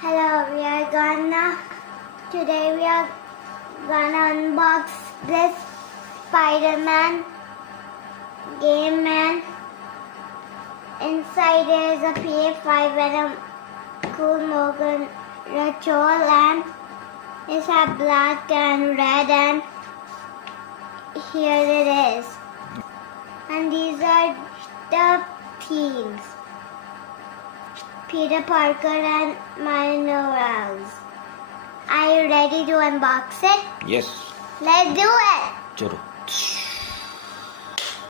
Hello, today we are gonna unbox this Spiderman game, and inside is a PS5 and a cool Morgan retro, and it's have black and red, and here it is. And these are the teams. Peter Parker and Miles Morales. Are you ready to unbox it? Yes. Let's do it! चलो